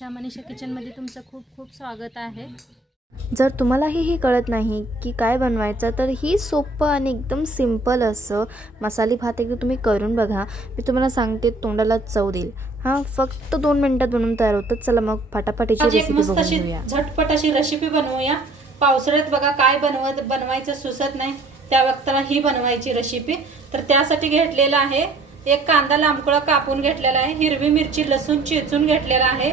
मनीषा किचनमध्ये तुमचं खूप खूप स्वागत आहे। जर तुम्हालाही हे कळत नाही की काय बनवायचं तर ही सोपं आणि एकदम सिंपल असं मसाले भात एकदा तुम्ही करून बघा। मी तुम्हाला सांगते तोंडाला चव देईल। हां, फक्त 2 मिनिटात बनवून तयार होतं। चला मग फटाफट आज एक रेसिपी मस्त बघून अशी घेऊया। झटपट अशी रेसिपी बनवूया। पावसाळ्यात बघा काय बनवायचं सुचत नाही, त्या वक्ताला ही बनवायची रेसिपी। तर त्यासाठी घेतलेला आहे एक कांदा लांबकळा कापून घेतलेला आहे, हिरवी मिरची लसूण चेचून घेतलेला आहे।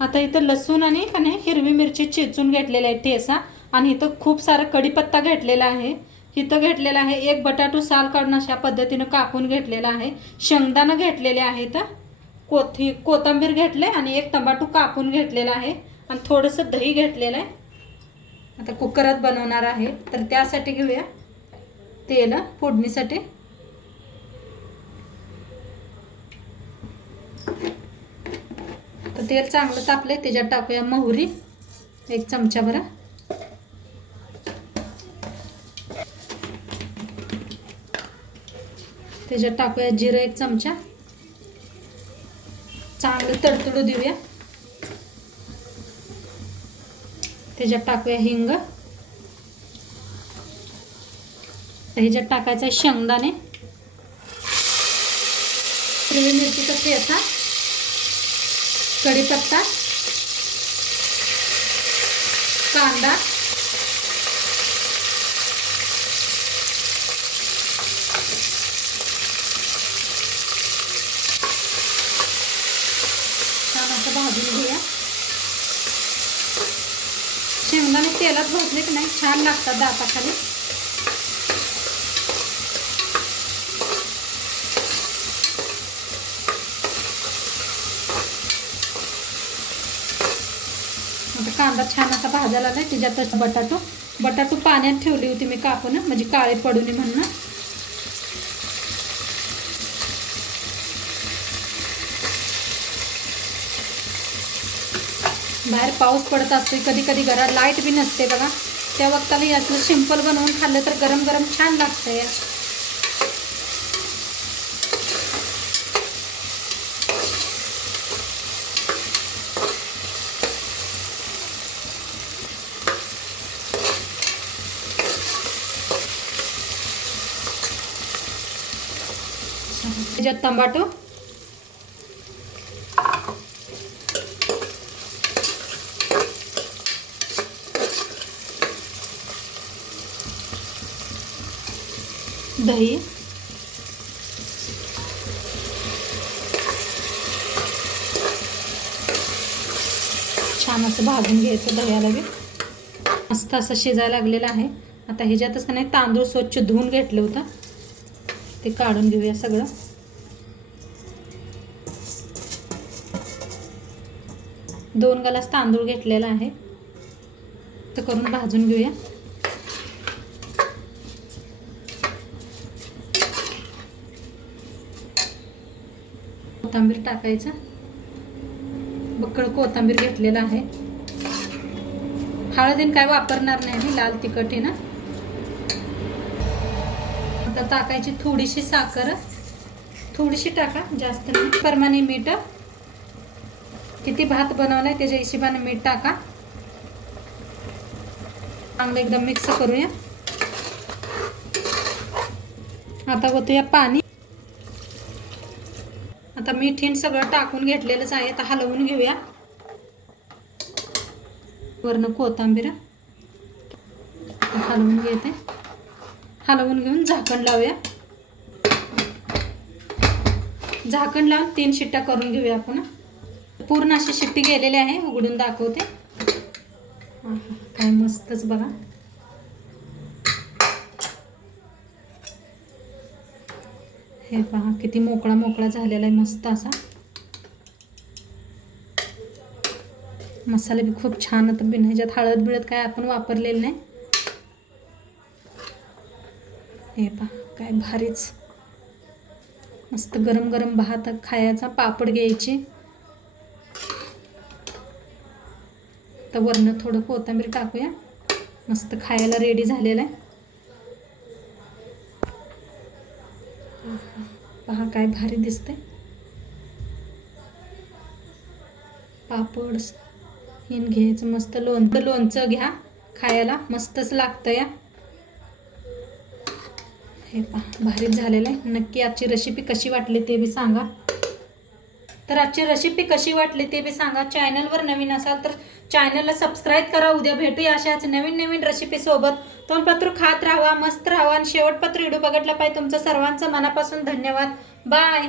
आता इथं लसूण आणि हिरवी मिरची चेचून घेतलेला आहे ठेसा, आणि इथं खूप सारा कढीपत्ता घेतलेला आहे। इथं घेतलेला आहे एक बटाटू साल काढून अशा पद्धतीने कापून घेतलेला आहे। शेंगदाणा घेतलेले आहेत, कोथिंबीर घेतले आणि एक टमाटो कापून घेतलेला आहे, आणि थोडंसं दही घेतलेलं आहे। आता कुकरात बनवणार आहे तर त्यासाठी घेऊया तेल फोडणीसाठी। तर तेल चांगलं तापले, त्याच्यात टाकूया मोहरी 1 चमचा भर, त्याच्यात टाकूया जिरं 1 चमचा, चांगलं तडतडू देऊया। त्याच्यात टाकूया हिंग, ह्याच्यात टाकायचं शेंगदाणे, हिरवी मिरचीचा ठेचा, कढीपत्ता, कांदा, छान असं भाजून घेऊया। शेंगदाणे तेलात भाजले की नाही छान लागतात दाताखाली। आता कांदा छान असा भाजायला लागलाय, त्याच्यात बटाटू पाण्यात ठेवली होती मी कापून, म्हणजे काळे पडू नये म्हणून। बाहेर पाऊस पडत असतो, कधी कधी घरात लाईट बी नसते बघा, त्या वक्ताला यातलं सिंपल बनवून खाल्लं तर गरम गरम छान लागतंय। त्याच्यात टमाटो, दही, छान असं भाजून घ्यायचं। दह्याला बी मस्त असं शिजायला लागलेलं आहे। आता ह्याच्यातच नाही तांदूळ स्वच्छ धुवून घेतलं होतं, ते काढून घेऊया सगळं। 2 ग्लास तांदूळ घेतलेला आहे, तर करून भाजून घेऊया। कोथिंबीर टाकायचं, बक्कळ कोथिंबीर घेतलेला आहे। हळदीन काय वापरणार नाही, लाल तिखट आहे ना। आता टाकायची थोडीशी साखर, थोडीशी टाका, जास्त नाही, प्रमाणे मीठ, किती भात बनवलाय त्याच्या हिशोबाने मीठ टाका। चांगलं एकदम मिक्स करूया। आता ओतूया पाणी। आता मीठ सगळं टाकून घेतलेलंच आहे, आता हलवून घेऊया। वरनं कोथिंबीर हलवून घेते, हलवून घेऊन झाकण लावूया। झाकण लावून 3 शिट्ट्या करून घेऊया आपण। पूर्ण अशी शिट्टी गेलेली आहे, उघडून दाखवते। काय मस्तच बघा, हे पहा किती मोकळा मोकळा झालेला आहे, मस्त असा। मसाले बी खूप छान होतं, बिन ह्याच्यात हळद बिळद काय आपण वापरलेलं नाही। हे पहा काय भारीच मस्त गरम गरम भात खायचा, पापड घ्यायचे, तर वरनं थोडं कोथिंबीर टाकूया। मस्त खायला रेडी झालेलं आहे। पहा काय भारी दिसते, पापड हिन घ्यायचं, मस्त लोणचं घ्या, खायला मस्तच लागतं या. हे पहा भारीच झालेलं आहे. नक्की आजची रेसिपी कशी वाटली ते बी सांगा. तर आजची रेसिपी कशी वाटली ते बी सांगा. चॅनलवर नवीन असाल तर चॅनलला सबस्क्राईब करा. उद्या भेटूया अशाच नवीन नवीन रेसिपी सोबत. तोंडपत्र खात राहा, मस्त राहा आणि शेवटपत्र व्हिडिओ बघितला पाहिजे. तुमचं सर्वांचं मनापासून धन्यवाद. बाय.